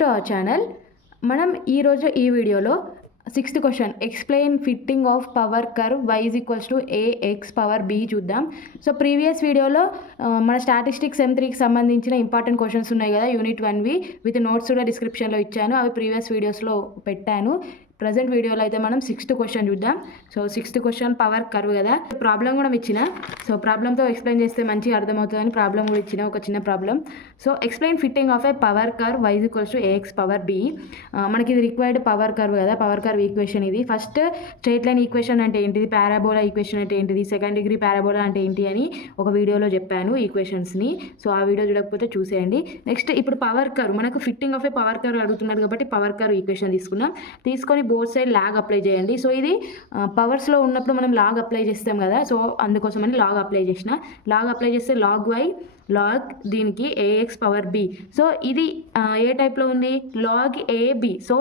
To our channel మనం ఈరోజు ఈ వీడియోలో sixth question explain fitting of power curve y is equals to a x power b చూద్దాం. So previous వీడియోలో మన స్టాటిస్టిక్స్ ఎం త్రీకి సంబంధించిన ఇంపార్టెంట్ క్వశ్చన్స్ ఉన్నాయి కదా యూనిట్ వన్వి విత్ నోట్స్ కూడా డిస్క్రిప్షన్లో ఇచ్చాను. అవి ప్రీవియస్ వీడియోస్లో పెట్టాను. ప్రజెంట్ వీడియోలో అయితే మనం సిక్స్త్ క్వశ్చన్ చూద్దాం. So sixth question power curve కదా. ప్రాబ్లం కూడా ఇచ్చిన. సో ప్రాబ్లంతో ఎక్స్ప్లెయిన్ చేస్తే మంచిగా అర్థమవుతుందని ప్రాబ్లం కూడా ఇచ్చిన ఒక చిన్న problem. So explain fitting of a power curve y is equals to a x power b మనకి ఇది రిక్వైర్డ్ పవర్ కర్వ్ కదా పవర్ కర్వ్ ఈక్వేషన్ ఇది. ఫస్ట్ స్ట్రైట్ లైన్ ఈక్వేషన్ అంటే ఏంటిది? పారాబోలా ఈక్వేషన్ అంటే ఏంటిది? సెకండ్ డిగ్రీ పారాబోలా అంటే ఏంటి అని ఒక వీడియోలో చెప్పాను ఈక్వేషన్స్ని సో ఆ వీడియో చూడకపోతే చూసేయండి. నెక్స్ట్ ఇప్పుడు పవర్ కర్వ్. మనకు fitting of a power curve అడుగుతున్నారు కాబట్టి పవర్ కర్వ్ ఈక్వేషన్ తీసుకున్నాం. తీసుకొని బోత్ సైడ్ లాగ్ అప్లై చేయండి. సో ఇది పవర్స్లో ఉన్నప్పుడు మనం లాగ్ అప్లై చేస్తాం కదా. సో అందుకోసమని లాగ్ అప్లై చేసిన. లాగ్ అప్లై చేస్తే లాగ్ వై లాగ్ దీనికి a x power b so ఇది ఏ టైప్లో ఉంది? లాగ్ ఏబి సో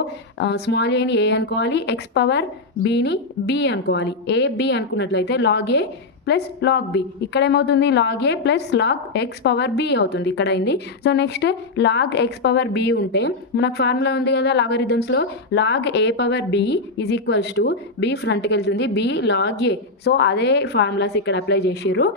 స్మాల్ ఏని ఏ అనుకోవాలి ఎక్స్ పవర్ బిని బి అనుకోవాలి. ఏ బి అనుకున్నట్లయితే log a plus log b ఇక్కడ ఏమవుతుంది log a plus log x power b అవుతుంది. ఇక్కడ అయింది so next log x power b ఉంటే మనకు ఫార్ములా ఉంది కదా లాగరిథమ్స్లో log a power b is equals to b ఫ్రంట్కి వెళ్తుంది బి లాగ్ ఏ సో అదే ఫార్ములాస్ ఇక్కడ అప్లై చేసిర్రు.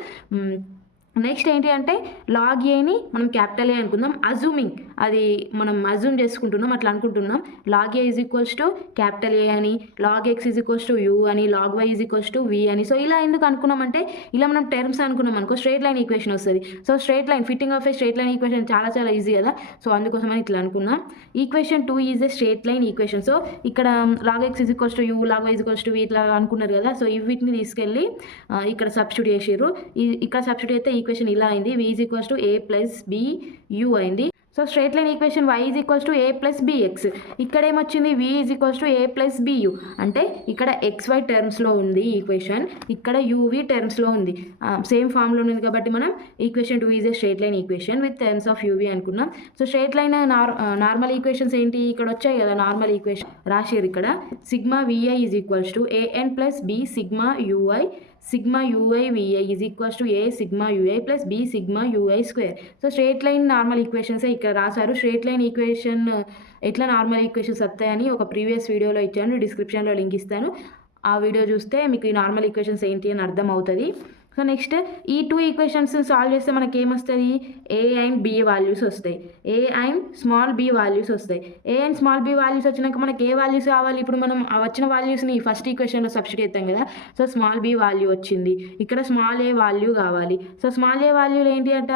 నెక్స్ట్ ఏంటి అంటే లాగ్ ఏని మనం క్యాపిటల్ ఏ అనుకుందాం. అజూమింగ్ అది మనం అజూమ్ చేసుకుంటున్నాం అట్లా అనుకుంటున్నాం. Log a is equals to capital a అని log x is equals to u అని log y is equals to v అని. సో ఇలా ఎందుకు అనుకున్నామంటే ఇలా మనం టర్మ్స్ అనుకున్నాం అనుకో స్ట్రేట్ లైన్ ఈక్వేషన్ వస్తుంది. So straight line fitting of a straight line equation చాలా చాలా ఈజీ కదా. సో అందుకోసమని ఇట్లా అనుకున్నాం. Equation two is a straight line equation so ఇక్కడ log x is equals to u log y is equals to v ఇట్లా అనుకున్నారు కదా. సో ఇవి వీటిని తీసుకెళ్ళి uh, ఇక్కడ సబ్స్టిట్యూట్ చేసారు ఈ- ఇక్కడ సబ్స్టిట్యూట్ అయితే ఈక్వేషన్ ఇలా అయింది. V is equals to a plus b u అయింది. So straight line equation y is equals to a plus b x ఇక్కడ ఏమొచ్చింది? V is equals to a plus b u అంటే ఇక్కడ ఎక్స్ వై టర్మ్స్లో ఉంది equation ఇక్కడ UV టర్మ్స్లో ఉంది. Same ఫామ్లో ఉంది కాబట్టి మనం equation two is a straight line equation with terms of u v అనుకున్నాం. So straight line nor normal equations ఏంటి? ఇక్కడ వచ్చాయి కదా నార్మల్ ఈక్వేషన్ రాశారు ఇక్కడ. Sigma v i is equals to a n plus b sigma u i sigma u i v i is equals to a sigma u i plus b sigma u i square so straight line normal ఈక్వేషన్సే ఇక్కడ రాశారు. Straight line equation ఎట్లా normal equations వస్తాయని ఒక previous వీడియోలో ఇచ్చాను. డిస్క్రిప్షన్లో link ఇస్తాను. ఆ వీడియో చూస్తే మీకు ఈ నార్మల్ ఈక్వేషన్స్ ఏంటి అని అర్థం అవుతుంది సో నెక్స్ట్ ఈ టూ ఈక్వేషన్స్ సాల్వ్ చేస్తే మనకి ఏమొస్తుంది? ఏ అండ్ బి వాల్యూస్ వస్తాయి. A and small b values వస్తాయి. A and small b values వచ్చినాక మనకి ఏ వాల్యూస్ కావాలి? ఇప్పుడు మనం వచ్చిన వాల్యూస్ని ఫస్ట్ ఈక్వేషన్లో సబ్స్టిట్యూట్ చేస్తాం కదా. సో స్మాల్ బి వాల్యూ వచ్చింది. ఇక్కడ స్మాల్ ఏ వాల్యూ కావాలి. సో స్మాల్ ఏ వాల్యూలు ఏంటి అంట?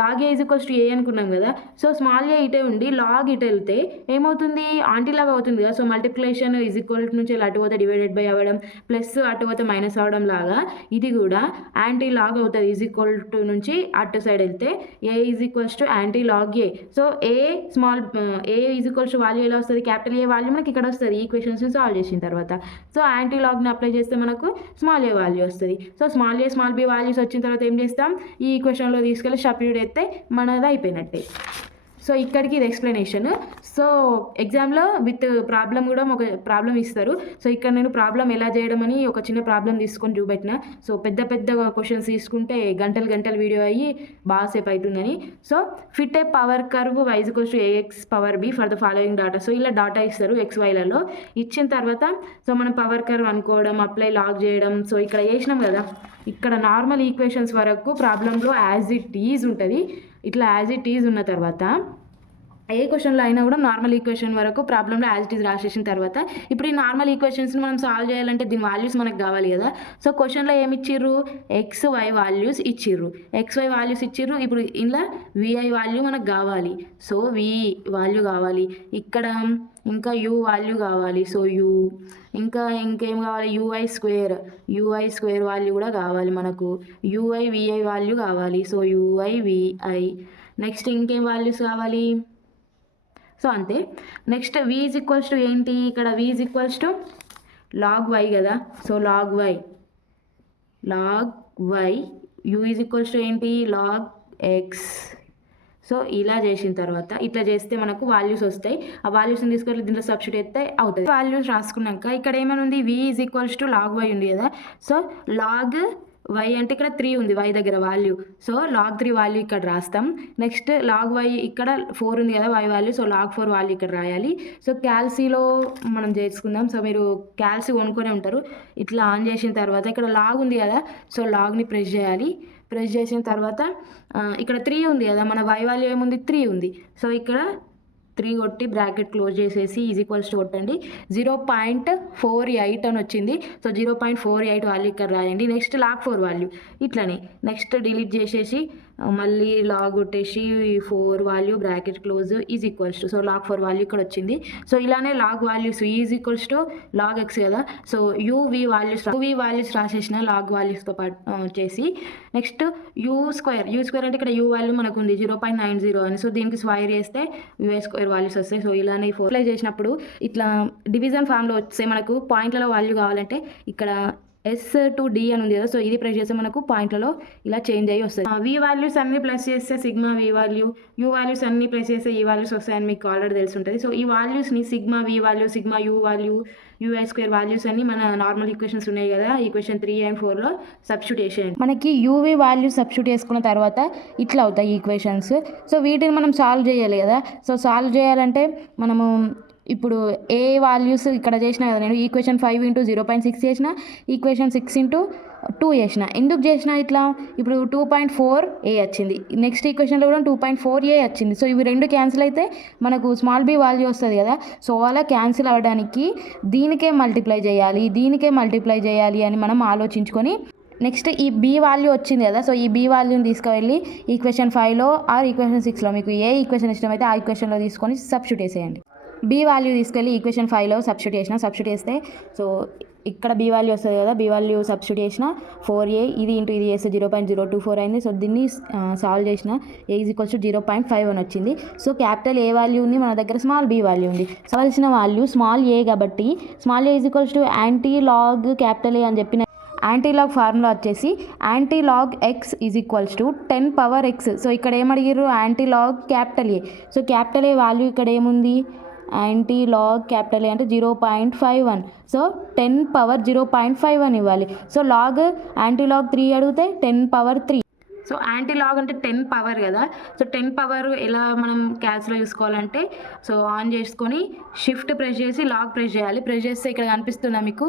Log a equals to a అనుకున్నాం కదా. సో స్మాల్ ఏ ఇటే ఉండి లాగ్ ఇటు వెళ్తే ఏమవుతుంది? ఆంటీ లాగా అవుతుంది కదా. సో మల్టిప్లికేషన్ ఈజ్ ఈక్వల్ నుంచి అటు పోతే డివైడెడ్ బై అవ్వడం ప్లస్ అటు పోతే మైనస్ అవ్వడం లాగా ఇది కూడా యాంటీ లాగ్ అవుతుంది ఈజ్ ఈక్వల్ టు నుంచి అటు సైడ్ వెళ్తే a is equals to anti log a so a small a is equals to value ఎలా వస్తుంది? క్యాపిటల్ ఏ వాల్యూ మనకి ఇక్కడ వస్తుంది. ఈక్వేషన్స్ సాల్వ్ చేసిన తర్వాత. సో యాంటీ లాగ్ని అప్లై చేస్తే మనకు స్మాల్ ఏ వాల్యూ వస్తుంది. So small a small b values వచ్చిన తర్వాత ఏం చేస్తాం? ఈ క్వశ్చన్లో తీసుకెళ్ళి సబ్స్టిట్యూట్ అయితే మనది అయిపోయినట్టే. సో ఇక్కడికి ఇది ఎక్స్ప్లెనేషన్ సో ఎగ్జామ్లో విత్ ప్రాబ్లం కూడా ఒక ప్రాబ్లం ఇస్తారు. సో ఇక్కడ నేను ప్రాబ్లం ఎలా చేయడం అని ఒక చిన్న ప్రాబ్లం తీసుకొని చూపెట్టిన. సో పెద్ద పెద్ద క్వశ్చన్స్ తీసుకుంటే గంటలు గంటలు వీడియో అయ్యి బాగా సేపు అవుతుందని so fit a power curve y is cost a x power b for the following data so ఇలా డాటా ఇస్తారు ఎక్స్ వైలలో ఇచ్చిన తర్వాత సో మనం పవర్ కర్వ్ అనుకోవడం అప్లై లాగ్ చేయడం సో ఇక్కడ చేసినాం కదా. ఇక్కడ నార్మల్ ఈక్వేషన్స్ వరకు ప్రాబ్లంలో యాజ్ ఇట్ ఈజ్ ఉంటుంది. ఇట్లా యాజ్ ఇట్ ఈజ్ ఉన్న తర్వాత ఏ క్వశ్చన్లో అయినా కూడా నార్మల్ ఈక్వేషన్ వరకు ప్రాబ్లంలో యాజ్ ఇట్ ఈస్ రాసేసిన తర్వాత ఇప్పుడు ఈ నార్మల్ ఈక్వేషన్స్ని మనం సాల్వ్ చేయాలంటే దీని వాల్యూస్ మనకు కావాలి కదా. సో క్వశ్చన్లో ఏమి ఇచ్చిర్రు? ఎక్స్ వై వాల్యూస్ ఇచ్చిర్రు. ఎక్స్ వై వాల్యూస్ ఇచ్చిర్రు. ఇప్పుడు ఇలా విఐ వాల్యూ మనకు కావాలి. సో వి వాల్యూ కావాలి. ఇక్కడ ఇంకా యూ వాల్యూ కావాలి. సో యూ ఇంకా ఇంకేం కావాలి? U i square u i square value కూడా కావాలి మనకు. U i v i value కావాలి. So u i v i next ఇంకేం వాల్యూస్ కావాలి? సో అంతే. Next v is equals to ఏంటి? ఇక్కడ v is equals to log y కదా. So log y log y u is equals to ఏంటి? Log x so ఇలా చేసిన తర్వాత ఇట్లా చేస్తే మనకు వాల్యూస్ వస్తాయి. ఆ వాల్యూస్ని తీసుకెళ్ళి దీంట్లో సబ్స్టిట్యూట్ అయితే అవుతుంది. వాల్యూస్ రాసుకున్నాక ఇక్కడ ఏమైనా ఉంది v is equals to log y ఉంది కదా. సో లాగ్ వై అంటే ఇక్కడ త్రీ ఉంది వై దగ్గర value so log three value ఇక్కడ రాస్తాం. నెక్స్ట్ లాగ్ వై ఇక్కడ ఫోర్ ఉంది కదా y value so log four value ఇక్కడ రాయాలి. సో క్యాల్సీలో మనం చేసుకుందాం. సో మీరు క్యాల్సీ కొనుక్కొని ఉంటారు. ఇట్లా ఆన్ చేసిన తర్వాత ఇక్కడ లాగ్ ఉంది కదా సో లాగ్ని ప్రెస్ చేయాలి. ప్రెస్ చేసిన తర్వాత ఇక్కడ త్రీ ఉంది కదా మన వై వాల్యూ ఏముంది? త్రీ ఉంది. సో ఇక్కడ త్రీ కొట్టి బ్రాకెట్ క్లోజ్ చేసేసి ఈజ్ ఈక్వల్స్ టు కొట్టండి. జీరో పాయింట్ ఫోర్ ఎయిట్ అని వచ్చింది. So zero point four eight value ఇక్కడ రాయండి. నెక్స్ట్ లాక్ ఫోర్ వాల్యూ ఇట్లనే. నెక్స్ట్ డిలీట్ చేసేసి మళ్ళీ లాగ్ కొట్టేసి four value bracket close is equals to so log four value ఇక్కడ వచ్చింది. సో ఇలానే log values is equals to log x కదా. So u v values u v values రాసేసిన log వాల్యూస్తో పాటు చేసి next u square u square అంటే ఇక్కడ u value మనకు ఉంది జీరో పాయింట్ నైన్ జీరో అని. సో దీనికి స్క్వైర్ చేస్తే యూఏ స్క్వేర్ వాల్యూస్ వస్తాయి. సో ఇలానే ఫోర్ చేసినప్పుడు ఇట్లా డివిజన్ ఫామ్లో వస్తే మనకు పాయింట్లలో వాల్యూ కావాలంటే ఇక్కడ ఎస్ టు డి అని ఉంది కదా సో ఇది ప్రెస్ చేస్తే మనకు పాయింట్లలో ఇలా చేంజ్ అయ్యి వస్తాయి వి వాల్యూస్ అన్ని ప్లస్ చేస్తే sigma v value u values అన్ని ప్లస్ చేస్తే ఈ వాల్యూస్ వస్తాయని మీకు ఆల్రెడీ తెలిసి ఉంటుంది సో ఈ వాల్యూస్ని sigma v value sigma u value u i square values అన్ని మన నార్మల్ ఈక్వేషన్స్ ఉన్నాయి కదా ఈక్వేషన్ త్రీ అండ్ ఫోర్లో సబ్స్టిట్యూట్ చేసేయండి. మనకి యూవీ వాల్యూ సబ్స్టిట్యూట్ చేసుకున్న తర్వాత ఇట్లా అవుతాయి ఈక్వేషన్స్ సో వీటిని మనం సాల్వ్ చేయాలి కదా. సో సాల్వ్ చేయాలంటే మనము ఇప్పుడు ఏ వాల్యూస్ ఇక్కడ చేసిన కదా నేను equation five into zero point six చేసిన ఈక్వేషన్ సిక్స్ ఇంటూ టూ చేసిన. ఎందుకు చేసిన ఇట్లా? ఇప్పుడు టూ పాయింట్ ఫోర్ ఏ వచ్చింది. నెక్స్ట్ ఈక్వేషన్లో కూడా టూ పాయింట్ ఫోర్ ఏ వచ్చింది. సో ఇవి రెండు క్యాన్సిల్ అయితే మనకు స్మాల్ బి వాల్యూ వస్తుంది కదా. సో అలా క్యాన్సిల్ అవ్వడానికి దీనికే మల్టిప్లై చేయాలి దీనికే మల్టిప్లై చేయాలి అని మనం ఆలోచించుకొని నెక్స్ట్ ఈ బీ వాల్యూ వచ్చింది కదా. సో ఈ బీ వాల్యూని తీసుకువెళ్ళి ఈక్వేషన్ ఫైవ్లో ఆర్ ఈక్వేషన్ సిక్స్లో మీకు ఏ ఈక్వేషన్ ఇష్టమైతే ఆ ఈక్వేషన్లో తీసుకొని సబ్స్టిట్యూట్ వేసేయండి బీ వాల్యూ తీసుకెళ్ళి ఈక్వేషన్ ఫైవ్లో సబ్స్టిట్యూట్ చేసిన సబ్స్టిట్యూట్ చేస్తే సో ఇక్కడ బీ వాల్యూ వస్తుంది కదా బీ వాల్యూ సబ్స్టిట్యూట్ చేసిన ఫోర్ ఏ ఇది ఇంటూ ఇది చేస్తే zero point zero two four అయింది. సో దీన్ని సాల్వ్ చేసిన a is equals to zero point five అని వచ్చింది. సో క్యాపిటల్ ఏ వాల్యూ ఉంది మన దగ్గర స్మాల్ బీ వాల్యూ ఉంది. కావాల్సిన వాల్యూ స్మాల్ ఏ కాబట్టి small a is equals to anti log capital a అని చెప్పిన యాంటీలాగ్ ఫార్ములా వచ్చేసి antilog x is equals to ten power x so ఇక్కడ ఏమడిగారు antilog capital a so capital a value ఇక్కడ ఏముంది? Anti log capital a అంటే zero point five one so ten power zero point five one ఇవ్వాలి. So log anti log three అడిగితే ten power three so anti log అంటే ten power కదా. So ten power ఎలా మనం క్యాల్స్లో చూసుకోవాలంటే so on చేసుకొని షిఫ్ట్ ప్రెస్ చేసి లాగ్ ప్రెస్ చేయాలి. ప్రెస్ చేస్తే ఇక్కడ కనిపిస్తుందా మీకు?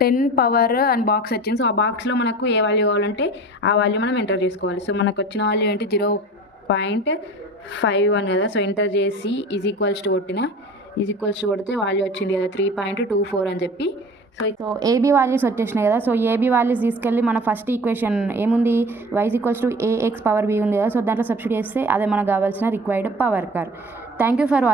టెన్ పవర్ అండ్ బాక్స్ వచ్చింది. సో ఆ బాక్స్లో మనకు ఏ వాల్యూ కావాలంటే ఆ వాల్యూ మనం ఎంటర్ చేసుకోవాలి. సో మనకు వచ్చిన వాల్యూ ఏంటి? జీరో పాయింట్ ఫైవ్ వన్ కదా. సో ఎంటర్ చేసి ఈజ్ ఈక్వల్స్ టు కొట్టిన ఈజ్ ఈక్వల్స్ కొడితే వాల్యూ వచ్చింది కదా త్రీ పాయింట్ టూ ఫోర్ అని చెప్పి. సో సో ఏబీ వాల్యూస్ వచ్చేసినాయి కదా. సో ఏబీ వాల్యూస్ తీసుకెళ్ళి మన ఫస్ట్ ఈక్వేషన్ ఏముంది? Y is equals to a x power b ఉంది కదా. సో దాంట్లో సబ్స్టిట్యూట్ చేస్తే అదే మనకు కావాల్సిన required power curve thank you for watching